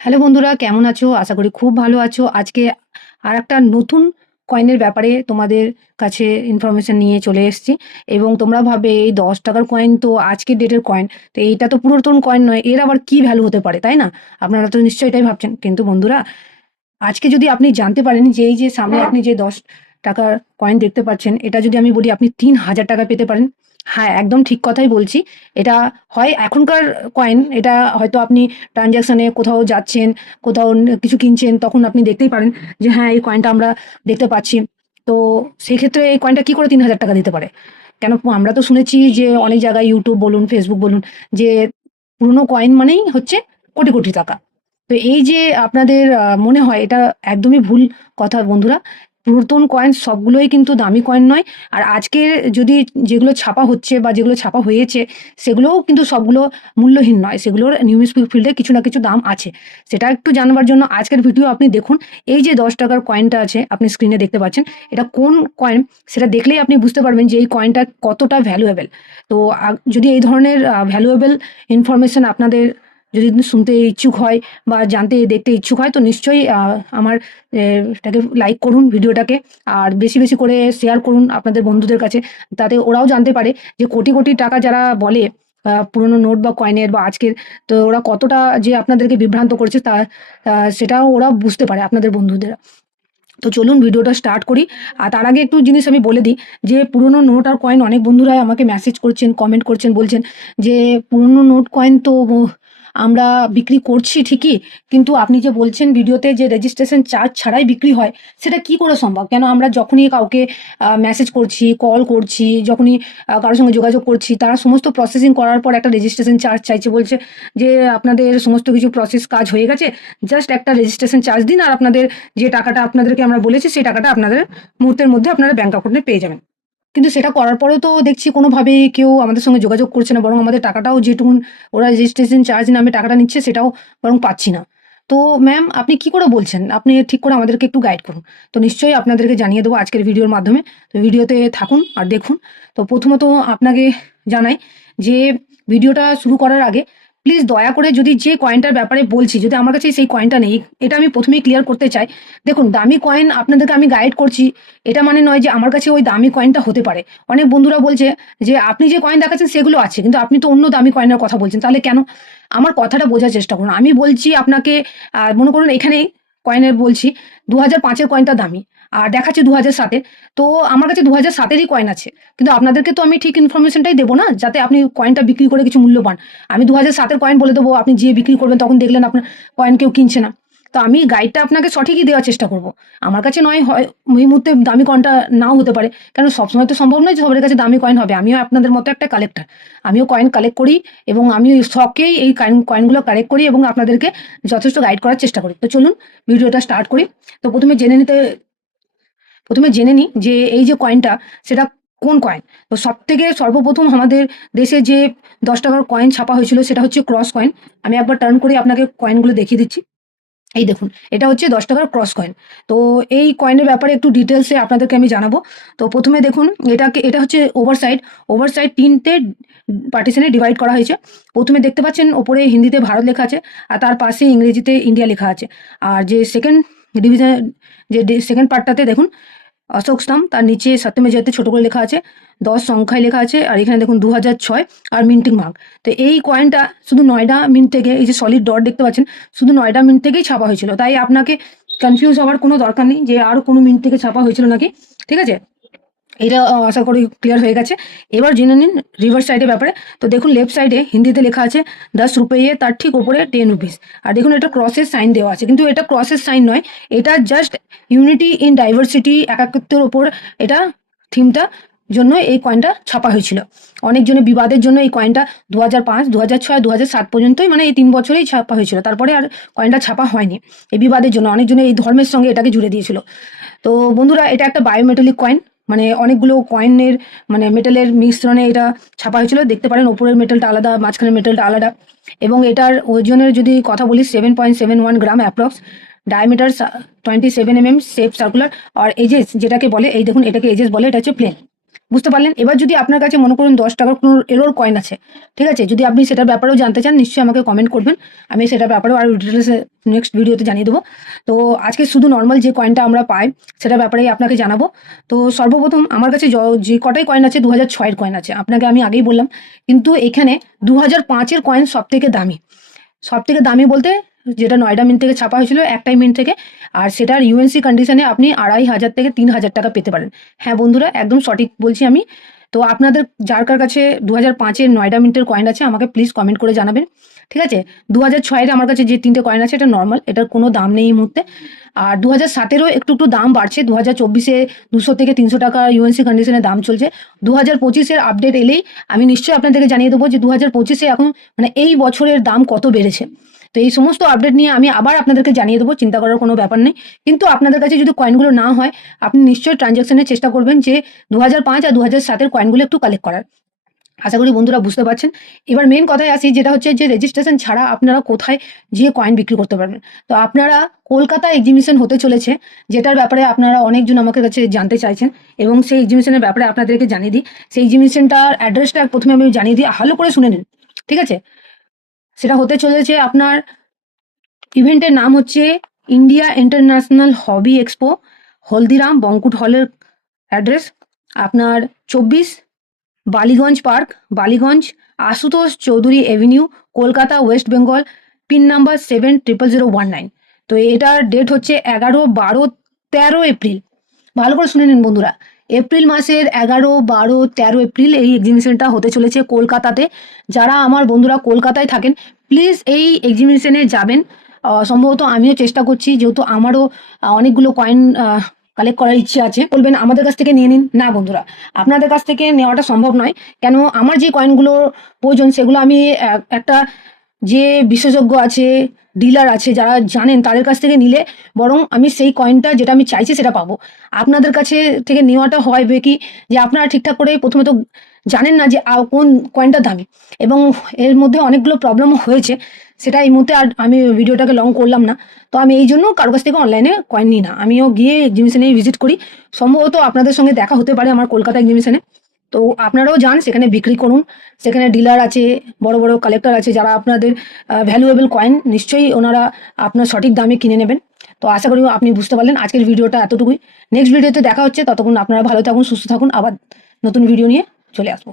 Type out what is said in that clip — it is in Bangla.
হ্যালো বন্ধুরা, কেমন আছো? আশা করি খুব ভালো আছো। আজকে আর একটা নতুন কয়েনের ব্যাপারে তোমাদের কাছে ইনফরমেশান নিয়ে চলে এসেছি এবং তোমরা ভাবে এই দশ টাকার কয়েন তো আজকের ডেটের কয়েন তো এইটা তো পুরাতন কয়েন নয়, এর আবার কি ভ্যালু হতে পারে, তাই না? আপনারা তো নিশ্চয়ই এটাই ভাবছেন। কিন্তু বন্ধুরা, আজকে যদি আপনি জানতে পারেন যে এই যে সামনে আপনি যে দশ টাকার কয়েন দেখতে পাচ্ছেন, এটা যদি আমি বলি আপনি তিন হাজার টাকা পেতে পারেন। হ্যাঁ একদম ঠিক কথাই বলছি। এটা হয় এখনকার কয়েন এটা হয়তো আপনি ট্রানজ্যাকশানে কোথাও যাচ্ছেন, কোথাও কিছু কিনছেন, তখন আপনি দেখতেই পারেন যে হ্যাঁ এই কয়েনটা আমরা দেখতে পাচ্ছি। তো সেই ক্ষেত্রে এই কয়েনটা কি করে তিন হাজার টাকা দিতে পারে? কেন আমরা তো শুনেছি যে অনেক জায়গায় ইউটিউব বলুন ফেসবুক বলুন, যে পুরনো কয়েন মানেই হচ্ছে কোটি কোটি টাকা। তো এই যে আপনাদের মনে হয় এটা একদমই ভুল কথা বন্ধুরা। পুরাতন কয়েন সবগুলোই কিন্তু দামি কয়েন নয়। আর আজকে যদি যেগুলো ছাপা হচ্ছে বা যেগুলো ছাপা হয়েছে, সেগুলোও কিন্তু সবগুলো মূল্যহীন নয়। সেগুলোর নিউজ ফিল্ডে কিছু না কিছু দাম আছে। সেটা একটু জানবার জন্য আজকের ভিডিও আপনি দেখুন। এই যে দশ টাকার কয়েনটা আছে, আপনি স্ক্রিনে দেখতে পাচ্ছেন। এটা কোন কয়েন সেটা দেখলেই আপনি বুঝতে পারবেন যে এই কয়েনটা কতটা ভ্যালুয়েবল তো যদি এই ধরনের ভ্যালুয়েবল ইনফরমেশন আপনাদের যদি শুনতে ইচ্ছুক হয় বা জানতে দেখতে ইচ্ছুক হয়, তো নিশ্চয়ই আমার এটাকে লাইক করুন ভিডিওটাকে আর বেশি বেশি করে শেয়ার করুন আপনাদের বন্ধুদের কাছে। তাতে ওরাও জানতে পারে যে কোটি কোটি টাকা যারা বলে পুরনো নোট বা কয়েনের বা আজকের, তো ওরা কতটা যে আপনাদেরকে বিভ্রান্ত করছে তা সেটাও ওরা বুঝতে পারে আপনাদের বন্ধুদের। তো চলুন ভিডিওটা স্টার্ট করি। আর তার আগে একটু জিনিস আমি বলে দিই যে পুরনো নোট আর কয়েন অনেক বন্ধুরাই আমাকে মেসেজ করছেন কমেন্ট করছেন, বলছেন যে পুরনো নোট কয়েন তো আমরা বিক্রি করছি ঠিকই, কিন্তু আপনি যে বলছেন ভিডিওতে যে রেজিস্ট্রেশন চার্জ ছাড়াই বিক্রি হয়, সেটা কি করে সম্ভব? কেন আমরা যখনই কাউকে মেসেজ করছি কল করছি, যখনই কারোর সঙ্গে যোগাযোগ করছি, তারা সমস্ত প্রসেসিং করার পর একটা রেজিস্ট্রেশন চার্জ চাইছে, বলছে যে আপনাদের সমস্ত কিছু প্রসেস কাজ হয়ে গেছে জাস্ট একটা রেজিস্ট্রেশন চার্জ দিন আর আপনাদের যে টাকাটা আপনাদেরকে আমরা বলেছি, সেই টাকাটা আপনাদের মুহূর্তের মধ্যে আপনারা ব্যাঙ্ক অ্যাকাউন্টে পেয়ে যাবেন। কিন্তু সেটা করার পরেও তো দেখছি কোনোভাবেই কেউ আমাদের সঙ্গে যোগাযোগ করছে না, বরং আমাদের টাকাটাও যেটুকুন ওরা রেজিস্ট্রেশন চার্জ নামে টাকাটা নিচ্ছে সেটাও বরং পাচ্ছি না। তো ম্যাম আপনি কি করে বলছেন? আপনি ঠিক করে আমাদেরকে একটু গাইড করুন। তো নিশ্চয়ই আপনাদেরকে জানিয়ে দেবো আজকের ভিডিওর মাধ্যমে। তো ভিডিওতে থাকুন আর দেখুন। তো প্রথমত আপনাকে জানাই যে ভিডিওটা শুরু করার আগে প্লিজ দয়া করে যদি যে কয়েনটার ব্যাপারে বলছি, যদি আমার কাছে সেই কয়েনটা নেই, এটা আমি প্রথমেই ক্লিয়ার করতে চাই। দেখুন, দামি কয়েন আপনাদেরকে আমি গাইড করছি। এটা মানে নয় যে আমার কাছে ওই দামি কয়েনটা হতে পারে। অনেক বন্ধুরা বলছে যে, আপনি যে কয়েন দেখাচ্ছেন, সেগুলো আছে, কিন্তু আপনি তো অন্য দামি কয়েনের কথা বলছেন। তাহলে কেন? আমার কথাটা বোঝার চেষ্টা করুন। আমি বলছি আপনাকে মনে করুন এখানে কয়েনের বলছি দু হাজার পাঁচের কয়েনটা দামি। আর দেখাচ্ছে দু হাজার সাতের তো আমার কাছে দু হাজার সাতেরই কয়েন আছে। কিন্তু আপনাদেরকে তো আমি ঠিক ইনফরমেশনটাই দেবো না, যাতে আপনি কয়েনটা বিক্রি করে কিছু মূল্য পান। আমি দু হাজার সাতের কয়েন বলে দেবো, আপনি যে বিক্রি করবেন তখন দেখলেন আপনার কয়েন কেউ কিনছে না। তো আমি গাইডটা আপনাকে সঠিকই দেওয়ার চেষ্টা করব। আমার কাছে নয়, হয় এই মুহূর্তে দামি কয়েনটা নাও হতে পারে। কেন সবসময় তো সম্ভব নয় যে সবার কাছে দামি কয়েন হবে। আমিও আপনাদের মতো একটা কালেক্টার আমিও কয়েন কালেক্ট করি এবং আমি ওই শখেই এই কয়েন কয়েনগুলো কালেক্ট করি এবং আপনাদেরকে যথেষ্ট গাইড করার চেষ্টা করি। তো চলুন, ভিডিওটা স্টার্ট করি। তো প্রথমে জেনে নিতে প্রথমে জেনে নিই যে এই যে কয়েনটা সেটা কোন কয়েন তো সব থেকে সর্বপ্রথম আমাদের দেশে যে দশ টাকার কয়েন ছাপা হয়েছিল, সেটা হচ্ছে ক্রস কয়েন আমি একবার টার্ন করে আপনাকে কয়েনগুলো দেখিয়ে দিচ্ছি। এই দেখুন, এটা হচ্ছে দশ টাকার ক্রস কয়েন তো এই কয়েনের ব্যাপারে একটু ডিটেলসে আপনাদেরকে আমি জানাব। তো প্রথমে দেখুন, এটাকে, এটা হচ্ছে ওভার সাইড ওভার সাইড তিনটে পার্টিশনে ডিভাইড করা হয়েছে। প্রথমে দেখতে পাচ্ছেন, ওপরে হিন্দিতে ভারত লেখা আছে, আর তার পাশে ইংরেজিতে ইন্ডিয়া লেখা আছে। আর যে সেকেন্ড ডিভিশন যে সেকেন্ড পার্টটাতে দেখুন, অশোক স্তম্ভ, তার নিচে সত্যমে জয়তে ছোটো করে লেখা আছে, দশ সংখ্যায় লেখা আছে, আর এখানে দেখুন দু হাজার ছয়, আর মিন্টিং মার্ক তো এই কয়েনটা শুধু নয়ডা মিন্ট থেকে, এই যে সলিড ডট দেখতে পাচ্ছেন, শুধু নয়ডা মিন্ট থেকেই ছাপা হয়েছিল। তাই আপনাকে কনফিউজ হওয়ার কোনো দরকার নেই যে আরও কোনো মিন্ট থেকে ছাপা হয়েছিল নাকি, ঠিক আছে? এটা আশা করি ক্লিয়ার হয়ে গেছে। এবার জেনে নিন রিভার্স সাইডের ব্যাপারে। তো দেখুন লেফট সাইডে হিন্দিতে লেখা আছে দশ রুপিয়ে তার ঠিক ওপরে টেন রুপিস আর দেখুন, এটা ক্রসের সাইন দেওয়া আছে। কিন্তু এটা ক্রসের সাইন নয়, এটা জাস্ট ইউনিটি ইন ডাইভার্সিটি একাকত্বের ওপর এটা থিমটা জন্য এই কয়েনটা ছাপা হয়েছিল। অনেকজনের বিবাদের জন্য এই কয়েনটা দু হাজার পাঁচ দু হাজার ছয় দু হাজার সাত পর্যন্তই মানে এই তিন বছরেই ছাপা হয়েছিল। তারপরে আর কয়েনটা ছাপা হয়নি এই বিবাদের জন্য। অনেকজনে এই ধর্মের সঙ্গে এটাকে জুড়ে দিয়েছিল। তো বন্ধুরা, এটা একটা বায়োমেটালিক কয়েন মানে অনেকগুলো কয়েনের মানে মেটালের মিশ্রণে এটা ছাপা হয়েছিল। দেখতে পারেন, ওপরের মেটালটা আলাদা, মাঝখানের মেটালটা আলাদা। এবং এটার ওজনের যদি কথা বলি seven point seven one gram approx diameter twenty seven M M shape circular আর এজেস যেটাকে বলে, এই দেখুন, এটাকে এজেস বলে, এটা হচ্ছে প্লেন বুঝতে পারলেন? এবার যদি আপনার কাছে মনে করুন দশ টাকার কোনো এরোর কয়েন আছে, ঠিক আছে? যদি আপনি সেটার ব্যাপারেও জানতে চান, নিশ্চয়ই আমাকে কমেন্ট করবেন। আমি সেটার ব্যাপারেও আরও ডিটেলসে নেক্সট ভিডিওতে জানিয়ে দেবো। তো আজকে শুধু নর্মাল যে কয়েনটা আমরা পাই, সেটার ব্যাপারেই আপনাকে জানাব। তো সর্বপ্রথম আমার কাছে যে কটাই কয়েন আছে দু হাজার ছয়ের কয়েন আছে। আপনাকে আমি আগেই বললাম। কিন্তু এখানে দু হাজার পাঁচের কয়েন সব থেকে দামি। সব থেকে দামি বলতে যেটা নয়ডা মিন্ট থেকে ছাপা হয়েছিল, একটাই মিন্ট থেকে, আর সেটার ইউএনসি কন্ডিশনে আপনি আড়াই হাজার থেকে তিন হাজার টাকা পেতে পারেন। হ্যাঁ বন্ধুরা, একদম সঠিক বলছি আমি। তো আপনাদের যার কার কাছে দু হাজার পাঁচের নয়ডা মিন্টের কয়েন আছে, আমাকে প্লিজ কমেন্ট করে জানাবেন। ঠিক আছে? দু হাজার ছয়ের আমার কাছে যে তিনটে কয়েন আছে, এটা নর্মাল এটার কোনো দাম নেই এই মুহূর্তে। আর দু হাজার সাতেরও একটু একটু দাম বাড়ছে দু হাজার চব্বিশে দুশো থেকে তিনশো টাকা ইউএনসি কন্ডিশনে দাম চলছে। দু হাজার পঁচিশের আপডেট এলেই আমি নিশ্চয়ই আপনাদেরকে জানিয়ে দেবো যে দু হাজার পঁচিশে এখন মানে এই বছরের দাম কত বেড়েছে। তো এই সমস্ত আপডেট নিয়ে আমি আবার আপনাদেরকে জানিয়ে দেবো, চিন্তা করার কোনো ব্যাপার নেই। কিন্তু আপনাদের কাছে যদি কয়েনগুলো না হয়, আপনি নিশ্চয়ই ট্রানজ্যাকশনের চেষ্টা করবেন যে দু হাজার পাঁচ আর দু হাজার সাতের কয়েনগুলো একটু কালেক্ট করার। আশা করি বন্ধুরা বুঝতে পারছেন। এবার মেন কথায় আসি, যেটা হচ্ছে যে রেজিস্ট্রেশন ছাড়া আপনারা কোথায় গিয়ে কয়েন বিক্রি করতে পারবেন? তো আপনারা কলকাতা এক্সিবিশন হতে চলেছে, যেটার ব্যাপারে আপনারা অনেকজন আমাকে কাছে জানতে চাইছেন এবং সেই এক্সিবিশনের ব্যাপারে আপনাদেরকে জানিয়ে দিই। সেই এক্সিবিশনটার অ্যাড্রেসটা প্রথমে আমি জানিয়ে দিই ভালো করে শুনে নিন, ঠিক আছে? সেটা হতে চলেছে আপনার ইভেন্টের নাম হচ্ছে India international hobby expo, Haldiram banquet হলের অ্যাড্রেস, আপনার চব্বিশ Ballygunge park, Ballygunge Ashutosh Chowdhury avenue, Kolkata, west Bengal, pin number seven triple zero one nine. তো এটার ডেট হচ্ছে এগারো বারো তেরো এপ্রিল। ভালো করে শুনে নিন বন্ধুরা। এপ্রিল মাসের এগারো, বারো, তেরো এপ্রিল এই এক্সিবিশনটা হতে চলেছে কলকাতাতে। যারা আমার বন্ধুরা কলকাতায় থাকেন প্লিজ এই এক্সিবিশনে যাবেন। সম্ভবত আমিও চেষ্টা করছি, যেহেতু আমারও অনেকগুলো কয়েন কালেক্ট করার ইচ্ছে আছে। বলবেন, আমাদের কাছ থেকে নিয়ে নিন। না, বন্ধুরা, আপনাদের কাছ থেকে নেওয়াটা সম্ভব নয়। কেন, আমার যে কয়েনগুলোর প্রয়োজন, সেগুলো আমি একটা যে বিশেষজ্ঞ আছে ডিলার আছে, যারা জানেন তাদের কাছ থেকে নিলে বরং আমি সেই কয়েনটা যেটা আমি চাইছি সেটা পাবো। আপনাদের কাছে থেকে নেওয়াটা হয় কি যে আপনারা ঠিকঠাক করে প্রথমে তো জানেন না যে কোন কয়েনটা দামি। এবং এর মধ্যে অনেকগুলো প্রবলেমও হয়েছে। সেটা এই মুহূর্তে আর আমি ভিডিওটাকে লং করলাম না। তো আমি এই জন্য কারও কাছ থেকে অনলাইনে কয়েন নিই না। আমিও গিয়ে এক্সিবিশনে ভিজিট করি। সম্ভবত আপনাদের সঙ্গে দেখা হতে পারে আমার কলকাতা এক্সিবিশনে তো আপনারাও যান, সেখানে বিক্রি করুন। সেখানে ডিলার আছে, বড় বড় কালেক্টর আছে, যারা আপনাদের ভ্যালুয়েবল কয়েন নিশ্চয়ই ওনারা আপনার সঠিক দামে কিনে নেবেন। তো আশা করি আপনি বুঝতে পারলেন আজকের ভিডিওটা এতটুকুই। নেক্সট ভিডিওতে দেখা হচ্ছে, ততক্ষণ আপনারা ভালো থাকুন, সুস্থ থাকুন। আবার নতুন ভিডিও নিয়ে চলে আসব।